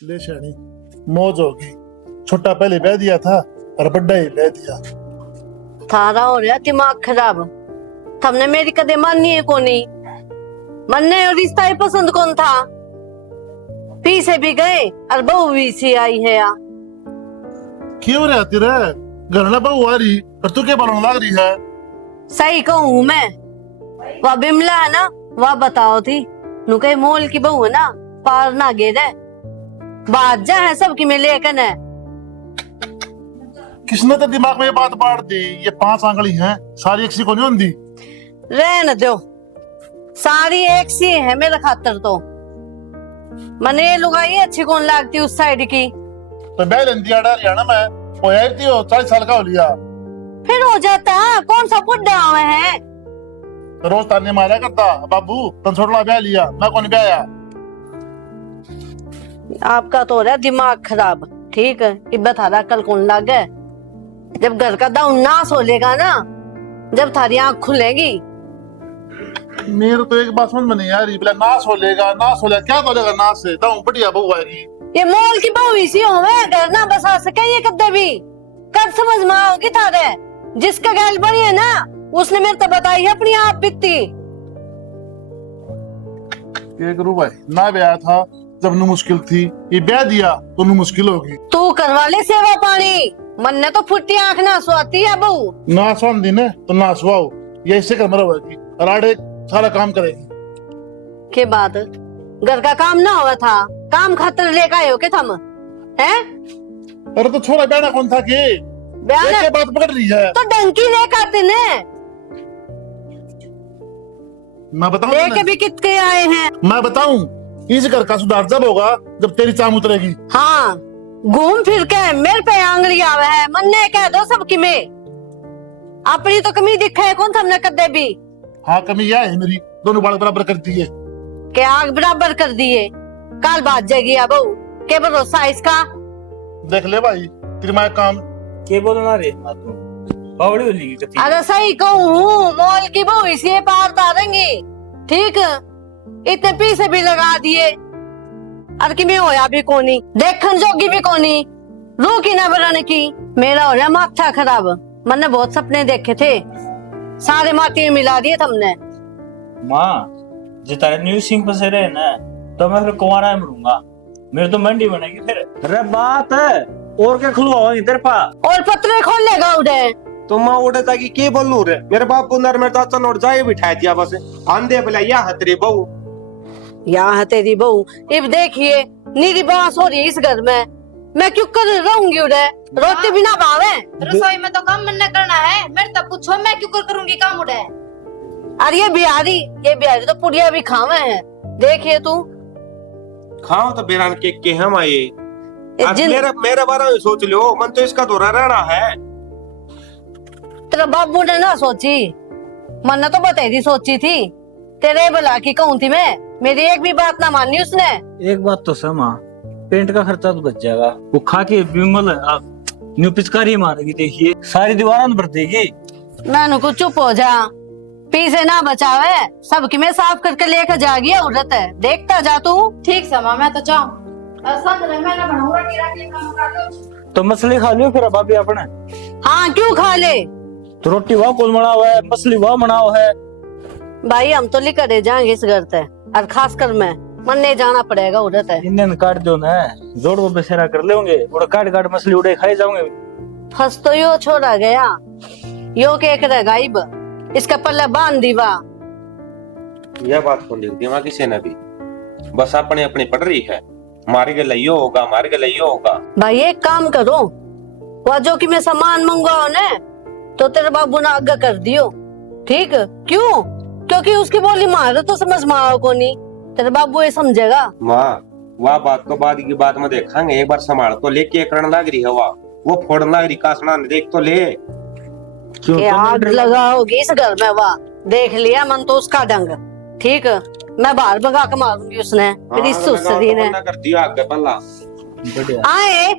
ले शानी मौज होगी। छोटा पहले बह दिया था और बड्डा ही बह दिया। थारा हो रहा दिमाग खराब। तुमने मेरी कदे मानी है कोनी। मन्ने और रिश्ता ही पसंद कौन था। पी से भी गए और बहू भी सी आई है या। क्यों रहती रे घर ना बहू आ रही और तू क्या बनने लग रही है। सही कहूँ मैं। वह बिमला है ना, वह बताओ थी नु कहे मोल की बहू है ना, पार ना गिरे। बात जा है सबकी में लेकर है। किसने तो दिमाग में ये बात बांट दी। ये 5 आंगली हैं सारी एक सी को नहीं होती। रहने दो, सारी एक सी है मेरे खातर तो। मने लुगाई अच्छी कौन लगती उस साइड की। तो बह लेंदी आड़ा हरियाणा में वो आई थी, वो 40 साल का हो लिया। फिर हो जाता कौन सा बुढ़ा हुए हैं। तो रोज ताने मारा करता बाबू तन छोटला ब्याह लिया, मैं कौन ब्याया। आपका तो हो रहा है दिमाग खराब। ठीक है, इब्बत हारा कल कौन लग गए। जब घर का दाऊ नाश हो लेगा ना, जब थारी आंख खुलेगी। मेरे तो एक बात समझ में नहीं आ रही। बोला नाश हो लेगा, नाश हो लेगा, क्या तो लेगा नाश से। दाऊ बढ़िया बहू आएगी। ये मोल की बहू इसी होवे, घर ना बसा सके ये कद्दे भी। कब समझ में आओगी थारे। जिसका गैल बनी है ना, उसने मेरे तो बताई है अपनी आप बीती। क्या करूं भाई, ना ब्याह था जब नु मुश्किल थी, ये ब्याह दिया तो नु मुश्किल होगी। तू करवा ले सेवा पानी। मन ने तो फुट्टी आंख ना सुआती है बहू। ना स्वान दिन है तो ना सुआओ, ये इससे कर मरोगी और आड़े सारा काम करेगी। के बाद घर का काम ना हुआ था, काम खातर लेकर आए हो के थम हैं। अरे तो छोरा ब्याह कौन था के ब्याह ये बात पकड़ रही है। तो डंकी लेकर आते ने। मैं बताऊं लेके तुम्हें? भी कितने आए हैं। मैं बताऊं, इस घर का सुधार जब होगा जब तेरी चाम उतरेगी। हाँ, घूम फिर के मेरे पे आंगली आवे है। मन्ने कह दो सबकी में अपनी तो कमी दिखे है कौन हमने कदे भी। हाँ कमी यह है मेरी, दोनों बाल बराबर कर दिए। के आग बराबर कर दिए। काल बात जाएगी अब के भरोसा इसका। देख ले भाई तेरी माँ काम। के बोलना रे तू बावड़ी होली की कथी। अरे सही कहूँ, मोल की बहू इसी पार तारेंगी। ठीक, इतने पीछे भी लगा दिए। और कि मैं होया भी कोनी, देखन जोगी भी कोनी, रूह की ना बनाने की। मेरा हो रहा माथा खराब। मैंने बहुत सपने देखे थे, सारे माटी में मिला दिए तुमने। माँ जे तारे न्यू सिंह पर से रहे ना, तो मैं फिर कुंवारा में मरूंगा। मेरे तो मंडी बनेगी फिर। अरे बात है और क्या खुलवाओगे तेरे पा। और पत्रे खोल लेगा उड़े। तो मैं उड़े ताकि के बोलूं रे। मेरे बाप को नर मेरे चाचा ने उड़ जाए बिठाई दिया बस। आंधे बोला या हतरे बहू। यहाँ है तेरी बहू। अब देखिए नीरी बांस हो रही है इस घर में। मैं क्यों कर रहूंगी उड़े। रोटी बिना भावे। रसोई में तो काम मन करना है। मेरे तो पूछो मैं क्यों करूंगी काम उड़े। अरे ये बिहारी तो पुड़िया भी खावे हैं। देखिए तू खाओ तो बेरान के हम आए। आज जिन मेरे बारे में सोच लो। मन तो इसका दौरा रहना है। तेरा बाबू ने ना सोची, मन ने तो बतेरी सोची थी। तेरे भला की कहूँ थी मैं, मेरी एक भी बात ना मानी उसने। एक बात तो समा, पेंट का खर्चा तो बच जाएगा। वो खा के विमल न्यू पिचकारी मारेगी। देखिए सारी दीवार भर देगी। मैंने को चुप हो जा, पीछे ना बचावे। सबकी मैं साफ करके लेकर जागी औरत है। देखता जा तू। ठीक समा मैं तो चाहूँ मैं ना बनाऊंगा तेरा के काम कर लो। तो मछली खा लियो फिर अब अभी अपने। हाँ क्यों खा ले तो रोटी वहाँ कुल बना हुआ है, मछली वहाँ बना हुआ है। भाई, हम तो लेकर दे जाएंगे इस घर से। और खास कर मैं मन नहीं जाना पड़ेगा उड़त है। इन्हें काट दो ना, जोड़ वो बेसेरा कर लेंगे। उड़ा काट काट मछली उड़े खाए जाओगे। फंस तो यो छोड़ा गया, यो के कर गायब। इसका पल्ला बांध दीवा। यह बात को लिख दिया किसी ने भी। बस अपने अपनी पड़ रही है। मारे के लियो होगा, मारे के लियो होगा। भाई एक काम करो, वह जो कि मैं सामान मंगवाओ ने तो तेरे बाबू ने आगे कर दियो। ठीक, क्यों? क्योंकि उसकी बोली मारो तो समझ में आओ को नहीं। तेरे बाबू ये समझेगा। माँ वह बात को बाद की बात में देखेंगे। एक बार संभाल तो लेके करण लग रही है। वो फोड़न लग रही कासना देख तो ले। क्यों कि आग लगा होगी इस घर में। वाह, देख लिया मन तो उसका डंग। ठीक, मैं बाहर भगा के मारूंगी उसने। फिर इस सुसरी ने कर दिया आगे पल्ला। बढ़िया, आए।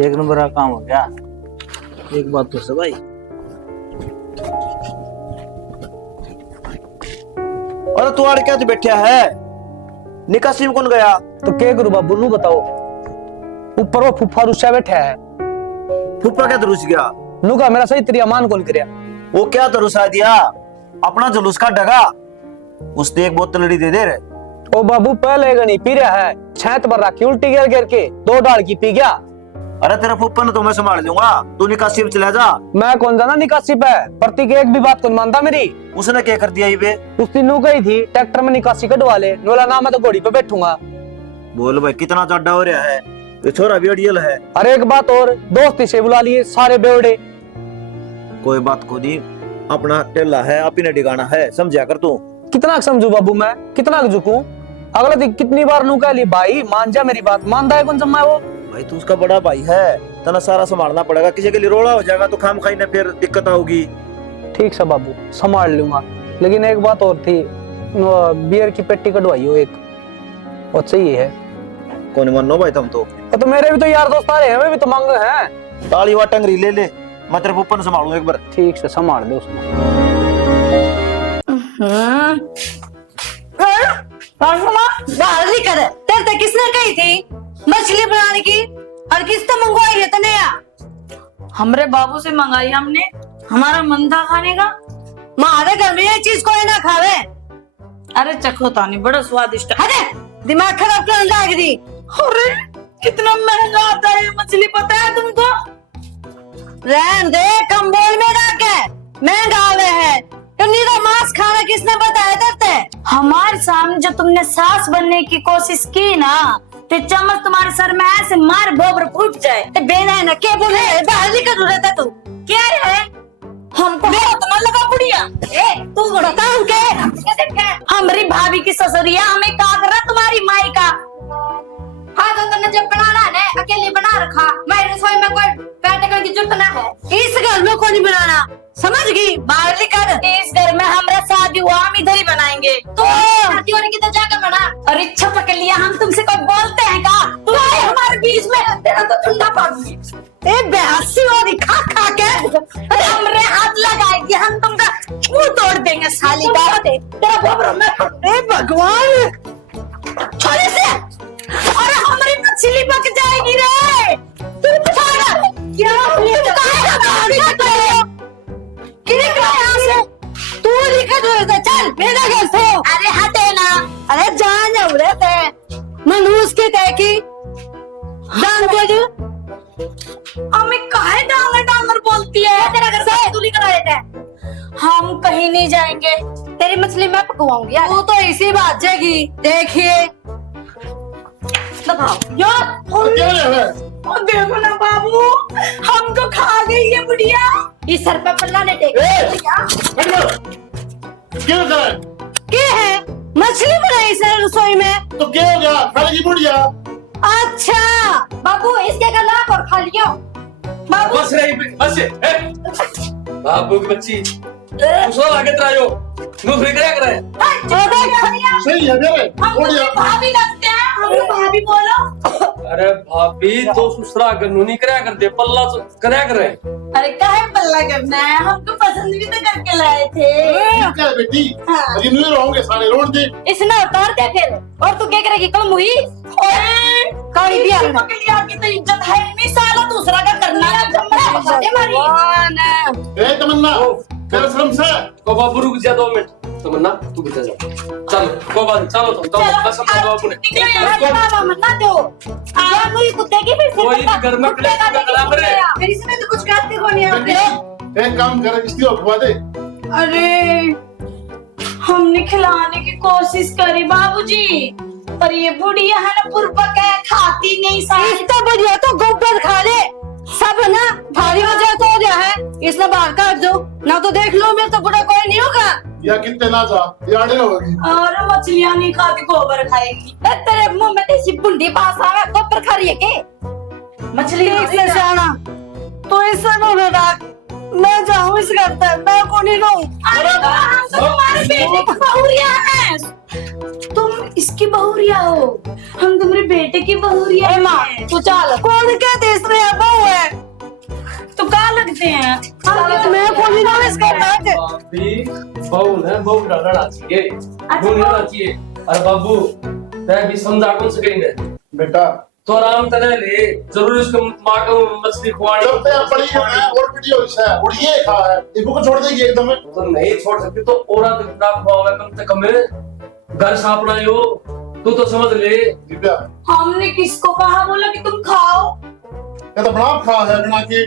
एक नंबर का काम हो गया। एक बात तो से भाई, और तू आड़ क्या बैठा है। निकासी में कौन गया? तो क्या करूं बाबू नू बताओ। ऊपर वो फुफा रुस्सा बैठा है। फुप्पा क्या रुस गया? नू का मेरा सही तरिया मान कौन करया। वो क्या रुसा दिया? अपना जुलूस का डगा उसने एक बोतल लड़ी दे दे रे। ओ बाबू पहले गनी पी रहा है, छत पर रखी उल्टी गिर गिर के 2 डाल की पी गया। अरे तेरा फुप्पा ने तो मैं संभाल लूंगा, तू निकासी में चला जा। मैं कौन जाना निकासी पे, प्रतीक एक भी बात कौन मानता मेरी। उसने क्या कर दिया ये? उस दिन नू गई थी ट्रैक्टर में निकासी कटवा ले, नोला ना मैं तो घोड़ी पे बैठूंगा। बोल भाई कितना चड्डा हो रहा है, ये छोरा भी अड़ियल है। अरे एक बात और, दोस्ती से बुला लिए सारे बेवड़े। कोई बात को नहीं, अपना टेला है, आप ही ने डिगाना है, समझा कर तू। कितना समझू बाबू मैं, कितना झुकूं। अगले दिन कितनी बार नू कह ली भाई मान जा मेरी बात, मानता है कौन जम्मा वो। भाई तू उसका बड़ा भाई है, तना सारा संभालना पड़ेगा, किसी के लिए रोड़ा हो जाएगा तो खाम खाई ने फिर दिक्कत आओगी। ठीक से बाबू संभाल लूंगा, लेकिन एक बात और थी, बियर की पेटी कटवाई हो एक, और चाहिए है। कौन मानो भाई तुम तो मेरे भी तो यार दोस्त आ रहे हैं, वे भी तो मांग रहे हैं। ताली वा टंगरी ले ले, मैं तेरे ऊपर संभालू एक बार। ठीक से संभाल दे उसको। बाहर नहीं करे, तेरे तक किसने कही थी मछली बनाने की, और किसने मंगवाई है तने? हमरे बाबू से मंगाई हमने, हमारा मन था खाने का। हमारे घर में ये चीज कोई ना खावे। अरे चखो तानी, बड़ा स्वादिष्ट है। अरे दिमाग खराब करने लग दी। अरे कितना महंगा आता है ये मछली, पता है तुमको? रहन दे, कम बोल में रखे, महंगा आवे है तो नीरा मांस खाना किसने बताया तेरे? हमारे सामने जो तुमने सास बनने की कोशिश की ना, तो चम्मच तुम्हारे सर में ऐसे मार बोबर फूट जाए। बेना है ना, क्या बोल रहे है? बाहर निकल रहता तू क्या है? हमको तुम्हारा लगा बुढ़िया। ए तू बताऊं के हमारी भाभी की ससुरिया हमें का कर रहा तुम्हारी माई का। हाँ तो तने जब बनाना है ना अकेले बना रखा, मैं रसोई में कोई बैठने की जरूरत ना है। इस घर में कोई नहीं बनाना, समझ गई? बाहर निकल। इस घर में हमारा शादी हुआ, हम इधर ही बनाएंगे। तो शादी होने की तो जाकर बना। और इच्छा पकड़ लिया, हम तुमसे कोई बोलते हैं का? तुम आए हमारे बीच में, तेरा तो ठंडा पानी। ए बेहसी वाली खा खा के अरे हमरे हाथ लगाएगी, हम तुमका मुंह तोड़ देंगे साली का। तेरा बोबर में। ए भगवान छोड़े से। अरे हमारी मछली पक जाएगी रे। तू छोड़। क्या तू निकल रहा, चल मेरा घर से। अरे हटे ना। अरे जान उड़े थे मनूस के कह की जान बोल। हमें काहे डांगर डांगर बोलती है? तेरा घर से तू निकल आए थे। हम कहीं नहीं जाएंगे, तेरी मछली मैं पकवाऊंगी। तू तो इसी बात जाएगी, देखिए यार। और देखो ना बाबू, हमको खा गई ये बुढ़िया। इस सर पे पल्ला ने टेक क्यों कर? क्या है? मछली बनाई सर रसोई में तो क्या हो गया? खाने की बुढ़िया। अच्छा बाबू इसके गला और खा लियो। बाबू बस रही बस बाबू की बच्ची उसको आगे तरायो नौकरी क्या कर रहे हैं? सही है मेरे हम बुढ़िया। भाभी लगते हैं, हम भाभी बोलो। अरे भाभी तो सुसरा कानूनी कराया करते, पल्ला कराया कर रहे हैं। अरे काहे पल्ला करना है, हमको पसंद भी तो करके लाए थे। क्या है बेटी? अभी नहीं रहोगे सारे रोड दे। इसने उतार दे फिर, और तू क्या करेगी? कल मुही कौड़ी भी आना के लिए आपकी तो इज्जत है नहीं, साला दूसरा का करना है। ए तमन्ना तेरा शर्म से। को बाबू रुक जा 2 मिनट। तमन्ना तू भी जा चलो, को बात चलो तुम बस हम बाबू ने निकलो यहाँ बाबा मत ना दो। आप कोई कुत्ते की फिर से कोई घर में कुत्ते का कलेश बराबर है। फिर इसमें तो कुछ करते को नहीं आते। एक काम कर, किसी को खुआ दे। अरे हमने खिलाने की कोशिश करी बाबूजी, पर ये बुढ़िया है ना पुरपक है, खाती नहीं सारी। इससे बढ़िया तो गोबर खा ले, सब ना भारी वजह तो हो गया है। इसने बाहर काट दो ना, तो देख लो मेरे तो बुरा कोई नहीं होगा। या कितने ना जा याडे होगी। और मछलियां नहीं खाती, गोबर खाएगी। तेरे मुंह में ऐसी बुंडी पास आवे, गोबर खा रही है के? मछली ठीक से जाना तो इससे बोलो रात मैं जाऊँ इस घर पे, मैं को नहीं रहूं। अरे हम तो तुम्हारे बेटे की बहुरिया है, तुम इसकी बहुरिया हो, हम तुम्हारे बेटे की बहुरिया ए माँ हैं। तू चल। कौन कहते इसमें बहू है? तो क्या लगते हैं? मैं को नहीं रहूं इस घर पे। भाभी बहू ने बहू रहना चाहिए, बहू रहना चाहिए। अरे बाबू मैं भी समझा कौन सकेंगे बेटा तो आराम तरह ले, जरूर उसको माँ को मछली खुआनी। जब तक पड़ी है और वीडियो है और ये खा है इनको को छोड़ देगी एकदम। तो नहीं छोड़ सकती तो और ना खुआओगे कम से कम, घर सापना हो तू तो समझ ले। दिव्या हमने किसको कहा बोला कि तुम खाओ? ये तो बड़ा खा है बना के।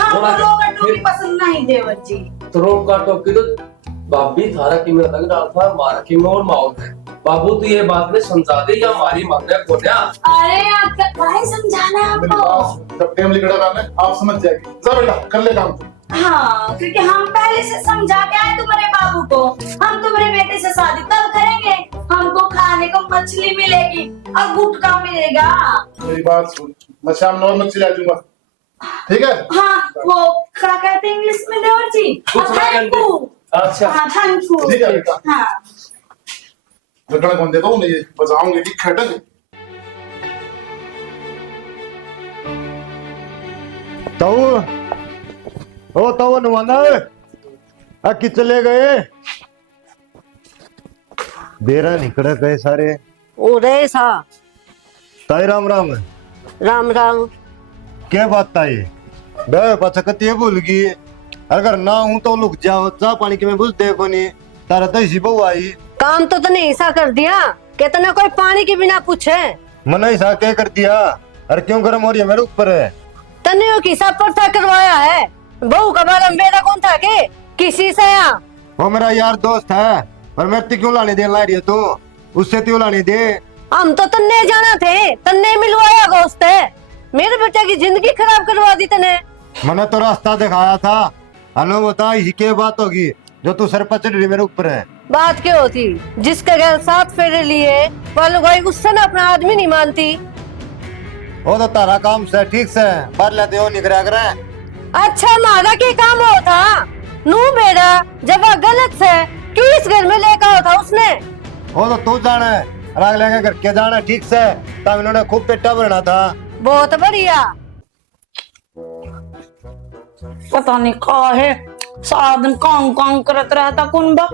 हाँ बोला वो कि रोगा टोपी फिर- पसंद नहीं देवर जी। तो रोक का टोकी तो भाभी थारा की में लग रहा था, मारा की में और माओ है। बाबू तो ये बात में समझा दे या हमारी मांगने को ना। अरे आपका भाई समझाना है मेरी आपको। बात जब फैमिली कड़ा करना है आप समझ जाएगी। जा बेटा कर ले काम। हाँ क्योंकि हम पहले से समझा के आए तुम्हारे बाबू को, हम तुम्हारे बेटे से शादी तब करेंगे, हमको खाने को मछली मिलेगी और गुटखा मिलेगा। मेरी बात सुन मैं शाम 9 बजे ला दूंगा ठीक है। हाँ वो क्या कहते हैं इंग्लिश में देवर जी? कुछ ना थैंक कहते। यू। अच्छा हाँ थैंक यू। ठीक है बेटा। हाँ झगड़ा कौन देता हूँ मैं ये बचाऊंगी ठीक खटक। तो नवाना कि चले गए बेरा निकले गए सारे। ओ रे सा ताई राम राम। राम राम। क्या बात ताई बे पाछा कती भूल गई। अगर ना हूं तो लुक जाओ चाह पानी की मैं बुझ देखो नहीं तारा तो इसी बहु आई। काम तो तने ऐसा कर दिया कि तने कोई पानी के बिना पूछे। मना ऐसा क्या कर दिया। अरे क्यों गर्म हो रही है मेरे ऊपर है। तने वो किसा पर्चा करवाया है? बहू का बालम बेटा कौन था के किसी से या? वो मेरा यार दोस्त है और मेरे ते क्यों लाने दे ला रही है तू उससे क्यों लाने दे। हम तो तन्ने जाना थे, तन्ने मिलवाया गोश्त है। मेरे बेटे की जिंदगी खराब करवा दी तने। मैंने तो रास्ता दिखाया था। हलो बता इसी के बात होगी जो तू सर पर चढ़ रही मेरे ऊपर है। बात क्या होती? जिसके घर 7 फेरे लिए वालों भाई उससे ना अपना आदमी नहीं मानती। वो तो तारा काम से ठीक से पर लेते हो निकला करे। अच्छा मारा के काम होता नू बेड़ा जब वह गलत से क्यों इस घर में लेकर आओ था उसने? वो तो तू जाने राग लेके करके जाना ठीक से तब इन्होंने खूब पेटा भरना था। बहुत बढ़िया। पता नहीं कहा है सारा दिन काम काम करत रहता कुंबा।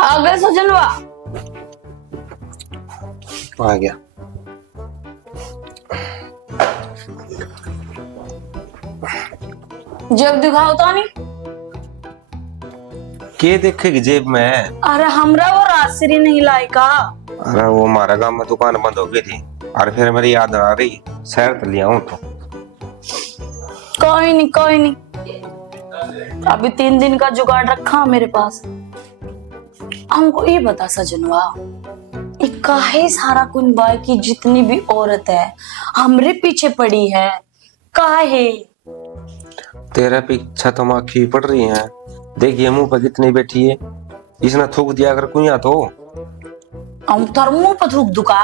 आ गए सजनवा। आ गया। जब दिखाओ तो नहीं। के देखेगी जेब में। अरे हमरा वो राजश्री नहीं लायका। अरे वो हमारा गांव में दुकान बंद हो गई थी और फिर मेरी याद आ रही शहर तो लिया हूँ तो। कोई नहीं कोई नहीं, अभी 3 दिन का जुगाड़ रखा मेरे पास। हमको ये बता सजनवा, ये काहे सारा कुनबा की जितनी भी औरत है हमरे पीछे पड़ी है काहे? तेरा पीछा तो माखी पड़ रही है। देखिए मुंह पर कितनी बैठी है। इसने थूक दिया अगर कुया तो हम तार मुंह पर थूक दुका।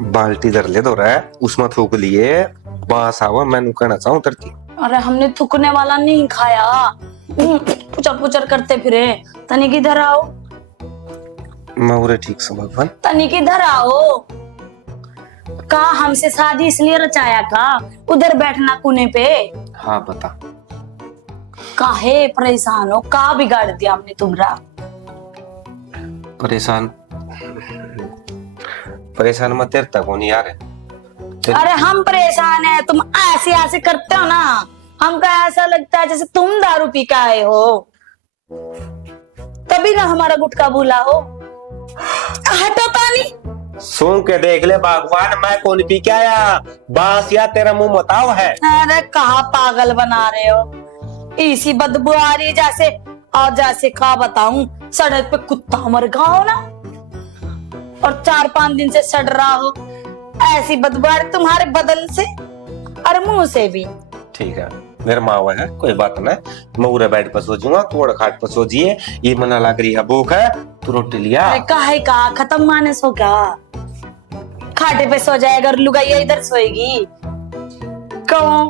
बाल्टी धर ले दो रहा उसमें थूक लिए बांस आवा मैंने कहना चाहूँ तरती। अरे हमने थूकने वाला नहीं खाया। पुचर पुचर करते फिरे। तनिक इधर आओ, मैं उरे ठीक से भगवान। तनिक इधर आओ। का हमसे शादी इसलिए रचाया का उधर बैठना कुने पे? हाँ बता। काहे परेशान हो? का बिगाड़ दिया हमने तुम्हारा? परेशान परेशान मत तेरे तक होनी यार। अरे हम परेशान है, तुम ऐसे ऐसे करते हो ना, हमको ऐसा लगता है जैसे तुम दारू पी के आए हो, तभी ना हमारा गुटका भूला हो। हटो पानी। सुन के देख ले भगवान, मैं कौन पी के आया। बांस या तेरा मुंह बताओ है। अरे कहाँ पागल बना रहे हो? इसी बदबू आ रही है जैसे, और जैसे खा बताऊं सड़क पे कुत्ता मर गया हो ना, और 4-5 दिन से सड़ रहा हो। ऐसी बदबू आ रही तुम्हारे बदन से और मुंह से भी। ठीक है मेरा मावा है कोई बात नहीं। मैं उरे बेड पर सो जाऊंगा, तोड़ खाट पर सो जिए। ये मना लग रही है भूख है, तू रोटी लिया। अरे काहे का खत्म माने सो क्या? खाटे पे सो जाएगा और लुगाइया इधर सोएगी। क्यों?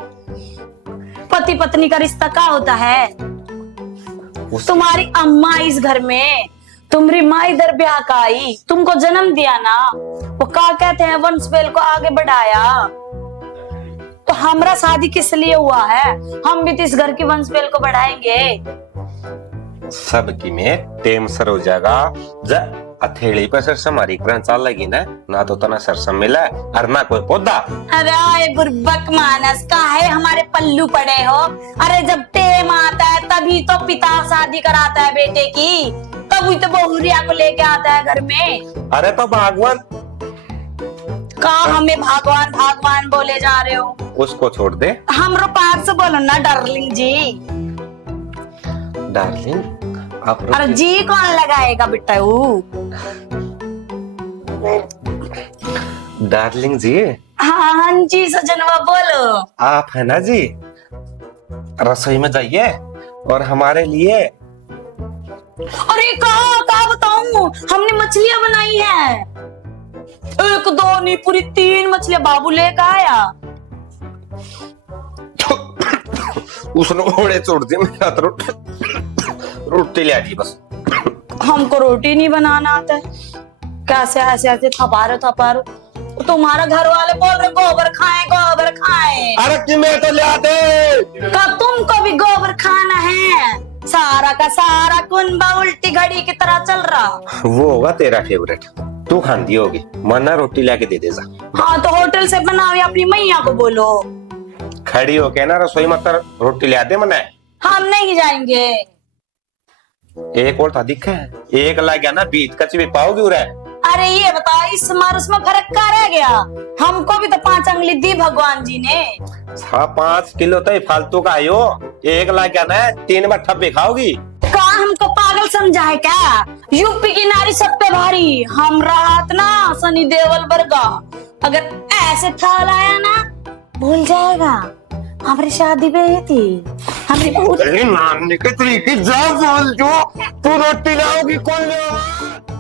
पति पत्नी का रिश्ता क्या होता है? तुम्हारी अम्मा इस घर में, तुम्हारी माँ इधर ब्याह का आई, तुमको जन्म दिया ना, वो क्या कहते हैं वंश वेल को आगे बढ़ाया। तो हमारा शादी किस लिए हुआ है? हम भी तो इस घर की वंश बेल को बढ़ाएंगे। सबकी में टेम सर हो जाएगा। हथेली पर सरसम हमारी करन चाल लगी ना तो तना सरसम मिला और ना कोई पौधा। अरे बुर्बक मानस का है, हमारे पल्लू पड़े हो। अरे जब टेम आता है तभी तो पिता शादी कराता है बेटे की, तभी तो बहुरिया को लेके आता है घर में। अरे तो भगवान का हमें भगवान भगवान बोले जा रहे हो? उसको छोड़ दे। हमरो पार से बोलो ना डार्लिंग जी। डार्लिंग आप अरे जी कौन लगाएगा बेटा? डार्लिंग जी। हाँ जी सजनवा बोलो। आप है ना जी, रसोई में जाइए और हमारे लिए। अरे कहा बताऊं, हमने मछलियां बनाई है। एक दो नहीं पूरी 3 मछलियां बाबू लेकर आया। उसने ओड़े छोड़ दिए, मेरा तो रोटी ले दी बस। हमको रोटी नहीं बनाना आता है। कैसे ऐसे ऐसे थपारो। तुम्हारा घर वाले बोल रहे गोबर खाएं। अरे कि मैं तो ले आते। का तुमको भी गोबर खाना है? सारा का सारा कुनबा उल्टी घड़ी की तरह चल रहा। वो होगा तेरा फेवरेट, तू खांदी होगी। मना रोटी लाके दे जा। हाँ तो होटल से बनाओ या अपनी मैया को बोलो। खड़ी होके ना रसोई मत रोटी ले आते मना। हम नहीं जाएंगे। एक और था दिखा है, एक ला गया ना बीत कच्ची भी पाओगी उरे। अरे ये बता, इस मार उसमें फर्क क्या रह गया? हमको भी तो 5 अंगली दी भगवान जी ने। 5 किलो तो फालतू का आयो, एक ला गया ना 3 बार ठप्पे खाओगी। का हमको पागल समझा है क्या? यूपी की नारी सब पे भारी, हम राहत ना सनी देवल बरगा। अगर ऐसे थाल आया ना भूल जाएगा हमारी शादी पे ही थी। हमारी नानी के तरीके जा बोल जो तू रोटी लाओगी कौन ले